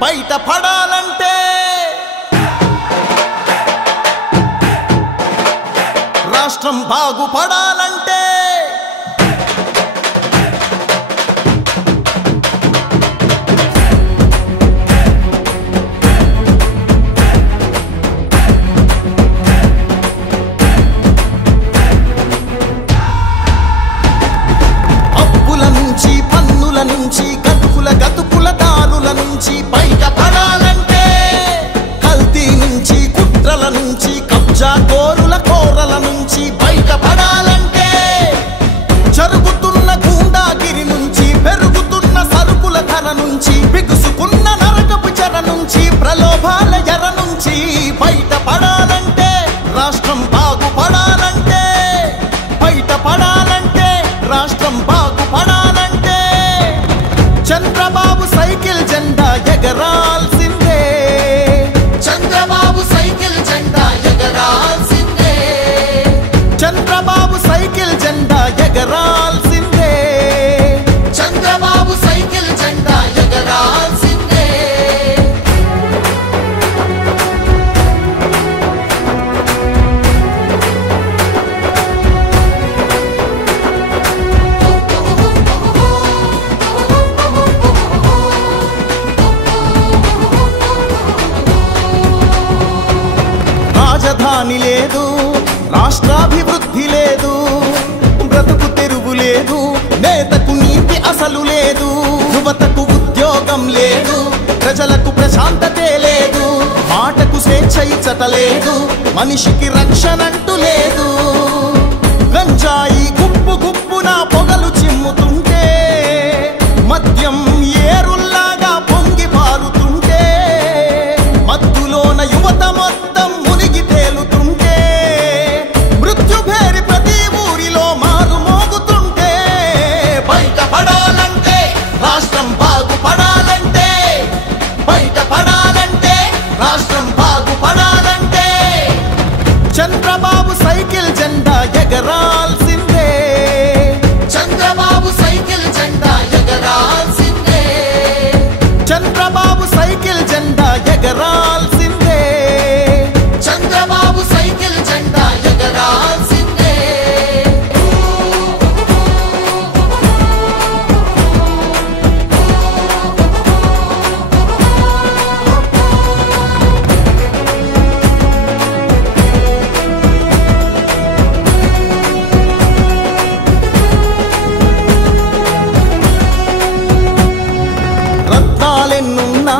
బయట పడాలంటే రాష్ట్రం బాగుపడాలంటే అప్పుల నుంచి పన్నుల నుంచి గతుకుల దారుల నుంచి బయట పడాలంటే కల్తీ నుంచి కుట్రల నుంచి కబ్జా కోరల నుంచి బయట పడాలంటే జరుగుతున్న గూండాగిరి నుంచి పెరుగుతున్న సరుకుల ధర నుంచి బిగుసుకున్న నరకపు చెర నుంచి ప్రలోభాల ఎర నుంచి బయట పడాలంటే రాష్ట్రం బాగుపడాలంటే బయట పడాలంటే రాష్ట్రం బాగుపడాలంటే చంద్రబాబు సైకిల్ జెండా ఎగరాల్సిందే చంద్రబాబు సైకిల్ జెండా ఎగరాల్సిందే చంద్రబాబు సైకిల్ జెండా ఎగరాల్సిందే చంద్రబాబు సైకిల్ జెండా ఎగరాల్సిందే రాజధాని లేదు రాష్ట్రాభివృద్ధి లేదు బ్రతుకు తెరువు లేదు నేతకు నీతి అసలు లేదు యువతకు ఉద్యోగం లేదు ప్రజలకు ప్రశాంతతే లేదు మాటకు స్వేచ్ఛ ఇచ్చట లేదు మనిషికి రక్షణంటూ లేదు గంజాయి గుప్పున పొగలు చిమ్ముతుంటే మద్యం ఏరుల్లాగా పొంగి పారుతుంటే మత్తులోన యువత మొత్తం మునిగి తేలుతుంటే మృత్యుభేరి ప్రతి ఊరిలో మారు మోగుతుంటే బయట పడాలంటే రాష్ట్రం బాగుపడాలంటే బయట పడాలంటే రాష్ట్రం బాగుపడాలంటే చంద్రబాబు సైకిల్ జెండా ఎగరాల్సిందే చంద్రబాబు సైకిల్ జెండా ఎగరాల్సిందే చంద్రబాబు సైకిల్ జెండా ఎగరాల్సిందే చంద్రబాబు సైకిల్ జెండా ఎగరాల్సిందే రత్నాలెన్నున్నా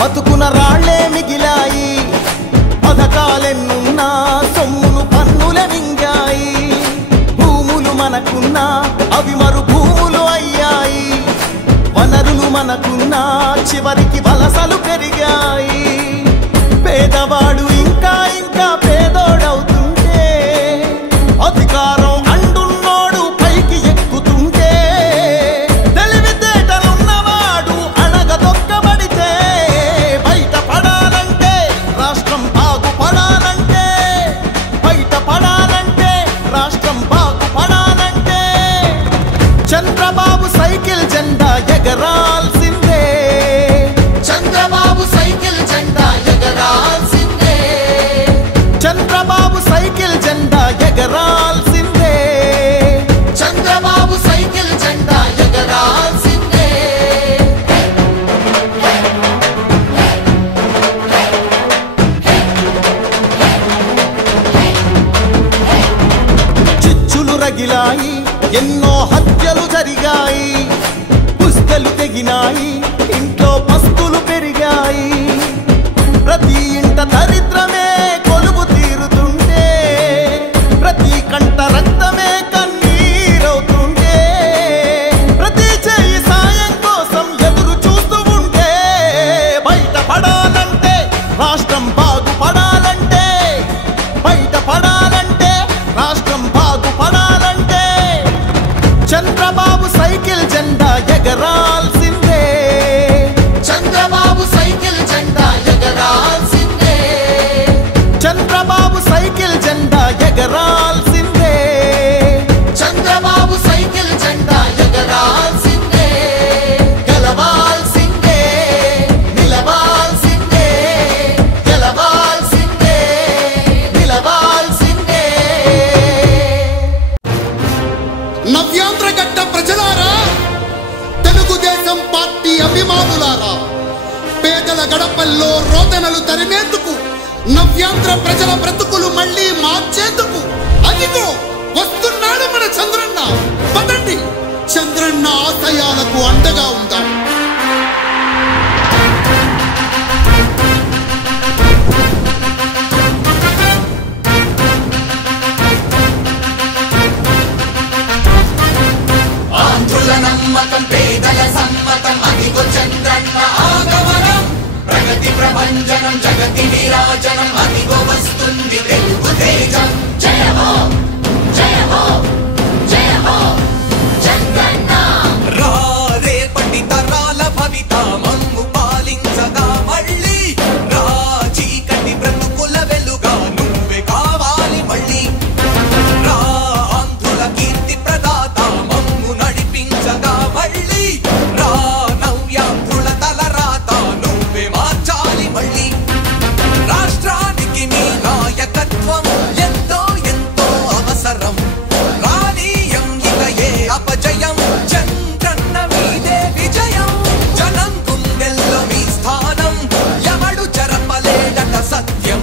బతుకున రాళ్లే మిగిలాయి పథకాలెన్నున్నా సొమ్మును పన్నుల మింగాయి భూములు మనకున్నా అవి మరు భూములు అయ్యాయి వనరులు మనకున్నా చివరికి వలసలు పెరిగాయి పేదవాడు ఇంకా పేదోడవుతుంటే అధికారం అండున్నోడు పైకి ఎక్కుతుంటే తెలివితేటలున్నవాడు అణగదొక్కబడితే బయట పడాలంటే రాష్ట్రం బాగుపడాలంటే బయట పడాలంటే రాష్ట్రం బాగుపడాలంటే చంద్రబాబు సైకిల్ జెండా ఎగరాల్సిందే చంద్రబాబు సైకిల్ జెండా ఎగరాల్సిందే చంద్రబాబు సైకిల్ జెండా ఎగరాల్సిందే చంద్రబాబు సైకిల్ జెండా ఎగరాల్సిందే చిచ్చులు రగిలాయి ఎన్నో హత్యలు జరిగాయి పుస్తలు తెగినాయి ఇంట్లో పస్తులు పెరిగాయి ప్రతి ఇంట దరిద్రమే కొలువు తీరుతుంటే ప్రతి కంట రక్తమే కన్నీరవుతుంటే ప్రతి చెయ్యి సాయం కోసం ఎదురు చూస్తూ ఉంటే బయట పడాలంటే రాష్ట్రం బాగుపడాలంటే బయట పడాలంటే రాష్ట్రం బాగుపడాలంటే చంద్రబాబు సైకిల్ జెండా ఎగరాల్సిందే చంద్రబాబు సైకిల్ జెండా ఎగరాల్సిందే చంద్రబాబు సైకిల్ జెండా ఎగరాల్సిందే చంద్రబాబు సైకిల్ జెండా ఎగరాల్సిందే అభిమానులారా, పేదల గడపల్లో రోదనలు తరిమేందుకు, నవ్యాంధ్ర ప్రజల బ్రతుకులు మళ్ళీ మార్చేందుకు అదిగో వస్తున్నాడు మన చంద్రన్న. పదండి, చంద్రన్న ఆశయాలకు అండగా ఉందాం. ఆంధ్రుల నమ్మకం, పేదల సమ్మతం, అదిగో చంద్రన్న ఆగమనం. ప్రగతి ప్రభంజనం, జగతి నీరాజనం, అదిగో వస్తుంది తెలుగు తేజం. జయ హో, జయ హో, జయ హో చంద్రన్న. రా రేపటి తరాల భవిత మమ్ము పాలించగా మళ్ళీ, రా చీకటి బ్రతుకుల వెలుగా నువ్వే కావాలి మళ్ళీ. రా ఆంధ్రుల కీర్తి ప్రదాత మమ్ము నడిపించగా మళ్ళీ, రా నవ్యాంధ్రుల తలరాత నువ్వే మార్చాలి మళ్ళీ. రాష్ట్రానికి నీ నాయకత్వం ఎంతో ఎంతో అవసరం. రానీయం ఇక ఏ అపజయం, చంద్రన్న మీదే విజయం. జనం గుండెల్లో మీ స్థానం, ఎవడు జరపలేడట సత్యం.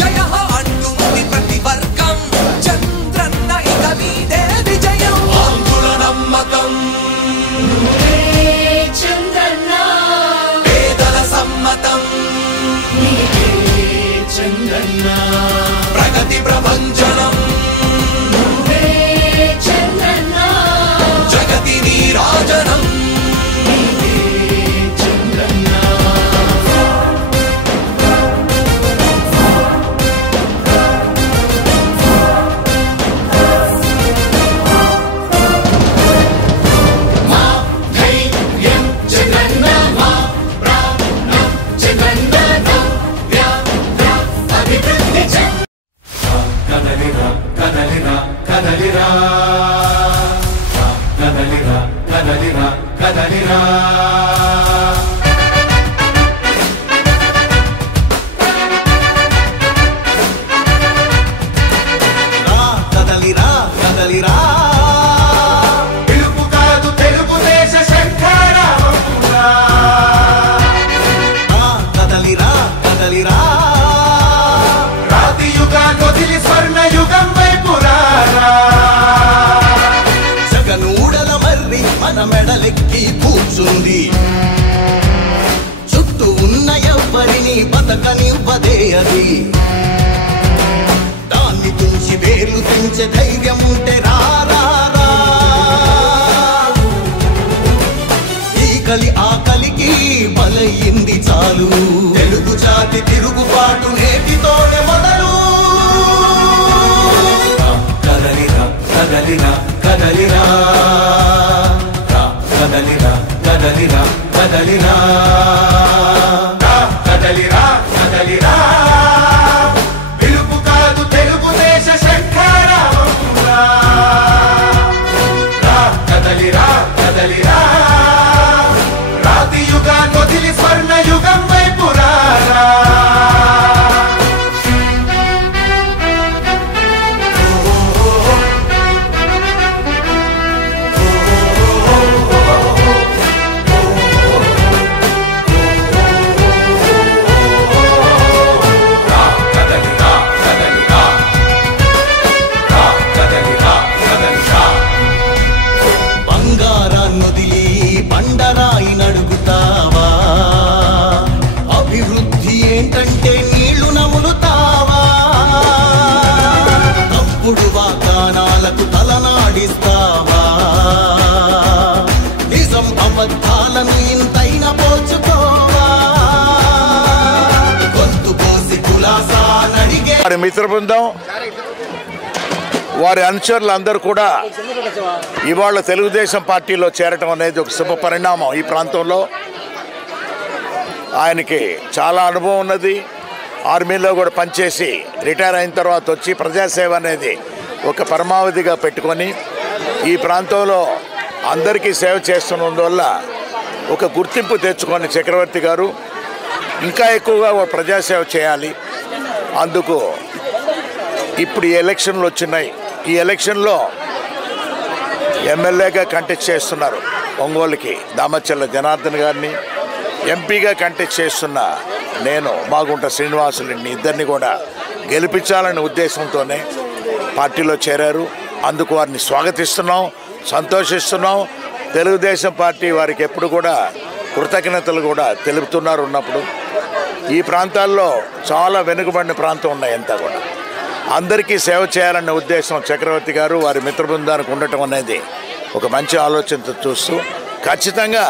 జయ హో అంటుంది ప్రతి వర్గం, చంద్రన్న ఇక మీదే విజయం. ఆంధ్రుల నమ్మకం చంద్రన్న, పేదల సమ్మతం చంద్రన్న, ప్రగతి ప్రభంజనం చంద్రన్న, జగతి నీరాజనం చంద్రన్న. మా ధైర్యం చంద్రన్న, మా ప్రాణం చంద్రన్న, నవ్య అభివృద్ధి చంద్రన్న. కదలిరా కదలిరా కదలిరా కదలిరా కదలిరా కదలిరా. రా కదలిరా కదలిరా, పిలుపు కాదు తెలుగుదేశ శంఖారావమురా. రా కదలిరా కదలిరా, రాతి యుగాన్ని వదిలి స్వర్ణ యుగం వైపు రారా. జగనూడల మర్రి మన మెడలెక్కి కూర్చుంది. చుట్టూ ఉన్న ఎవ్వరిని బతకనివ్వదే అది. దాన్ని తుంచి వేలు తుంచే ధైర్యం ఉంటే రారా. ఈ కలి ఆకలికి బలయింది చాలు. తెలుగు జాతి తిరుగుబాటు నేటితోనే మొదలు. కదలిరా కదలిరా కదలిరా కదలిరా కదలిరా కదలిరా కదలిరా కదలిరా. పిలుపు కాదు తెలుగుదేశ శంఖారావమురా. కదలిరా కదలిరా, రాతి యుగాన్ని వదిలి స్వర్ణ యుగం వైపు రారా. బంగారాన్నొదిలి బండరాయి నడుగుతావా? అభివృద్ధి ఏంటంటే నీళ్లు నములుతావా? తప్పుడు వాగ్దానాలకు తలనాడిస్తావా? నిజం అబద్ధాలను ఇంతైనా పోచుకోవా? గొంతు కోసి కులాసా నడిగే వారి మిత్ర బృందం, వారి అనుచరులు అందరూ కూడా ఇవాళ తెలుగుదేశం పార్టీలో చేరటం అనేది ఒక శుభ పరిణామం. ఈ ప్రాంతంలో ఆయనకి చాలా అనుభవం ఉన్నది. ఆర్మీలో కూడా పనిచేసి రిటైర్ అయిన తర్వాత వచ్చి ప్రజాసేవ అనేది ఒక పరమావధిగా పెట్టుకొని ఈ ప్రాంతంలో అందరికీ సేవ చేస్తున్నందువల్ల ఒక గుర్తింపు తెచ్చుకొని చక్రవర్తి గారు ఇంకా ఎక్కువగా ప్రజాసేవ చేయాలి. అందుకు ఇప్పుడు ఈ ఎలక్షన్లు వచ్చినాయి. ఈ ఎలక్షన్లో ఎమ్మెల్యేగా కంటెస్ట్ చేస్తున్నారు ఒంగోలుకి దామచర్ల జనార్దన్ గారిని, ఎంపీగా కంటెస్ట్ చేస్తున్న నేను మాగుంట శ్రీనివాసులని ఇద్దరిని కూడా గెలిపించాలనే ఉద్దేశంతోనే పార్టీలో చేరారు. అందుకు వారిని స్వాగతిస్తున్నాం, సంతోషిస్తున్నాం. తెలుగుదేశం పార్టీ వారికి ఎప్పుడు కూడా కృతజ్ఞతలు కూడా తెలుపుతున్నారు. ఉన్నప్పుడు ఈ ప్రాంతాల్లో చాలా వెనుకబడిన ప్రాంతం ఉన్నాయి, అంతా కూడా అందరికీ సేవ చేయాలనే ఉద్దేశం చక్రవర్తి గారు వారి మిత్ర బృందానికి ఉండటం అనేది ఒక మంచి ఆలోచనతో చూస్తూ ఖచ్చితంగా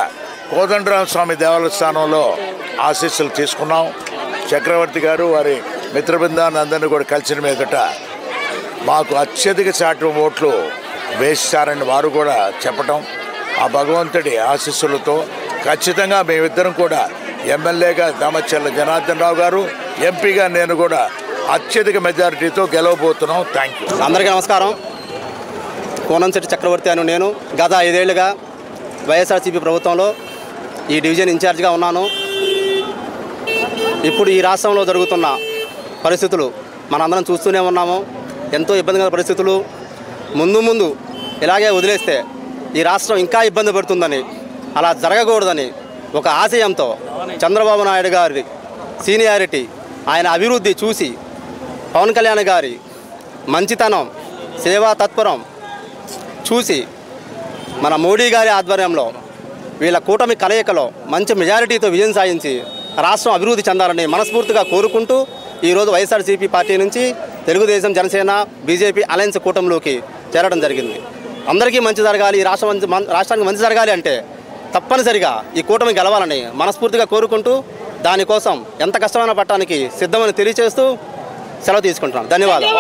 కోదండరామ స్వామి దేవస్థానంలో ఆశీస్సులు తీసుకున్నాం. చక్రవర్తి గారు వారి మిత్ర బృందాన్ని అందరినీ కూడా కలిసిన మీదట మాకు అత్యధిక శాతం ఓట్లు వేస్తారని వారు కూడా చెప్పటం, ఆ భగవంతుడి ఆశీస్సులతో ఖచ్చితంగా మేమిద్దరం కూడా ఎమ్మెల్యేగా దామచర్ల జనార్దన్ రావు గారు, ఎంపీగా నేను కూడా అత్యధిక మెజారిటీతో గెలవబోతున్నాం. Thank you. అందరికీ నమస్కారం. కోనంశెట్టి చక్రవర్తి అని నేను గత 5 ఏళ్లుగా వైఎస్ఆర్సీపీ ప్రభుత్వంలో ఈ డివిజన్ ఇన్ఛార్జిగా ఉన్నాను. ఇప్పుడు ఈ రాష్ట్రంలో జరుగుతున్న పరిస్థితులు మనందరం చూస్తూనే ఉన్నాము. ఎంతో ఇబ్బందికర పరిస్థితులు. ముందు ఇలాగే వదిలేస్తే ఈ రాష్ట్రం ఇంకా ఇబ్బంది పడుతుందని, అలా జరగకూడదని ఒక ఆశయంతో చంద్రబాబు నాయుడు గారి సీనియారిటీ, ఆయన అభివృద్ధి చూసి పవన్ కళ్యాణ్ గారి మంచితనం, సేవా తత్పరం చూసి మన మోడీ గారి ఆధ్వర్యంలో వీళ్ళ కూటమి కలయికలో మంచి మెజారిటీతో విజయం సాధించి రాష్ట్రం అభివృద్ధి చెందాలని మనస్ఫూర్తిగా కోరుకుంటూ ఈరోజు వైఎస్ఆర్సీపీ పార్టీ నుంచి తెలుగుదేశం, జనసేన, బీజేపీ అలయన్స్ కూటమిలోకి చేరడం జరిగింది. అందరికీ మంచి జరగాలి, ఈ రాష్ట్రానికి మంచి జరగాలి అంటే తప్పనిసరిగా ఈ కూటమి గెలవాలని మనస్ఫూర్తిగా కోరుకుంటూ దానికోసం ఎంత కష్టమైన పట్టడానికి సిద్ధమని తెలియజేస్తూ సెలవు తీసుకుంటున్నాను. ధన్యవాదాలు.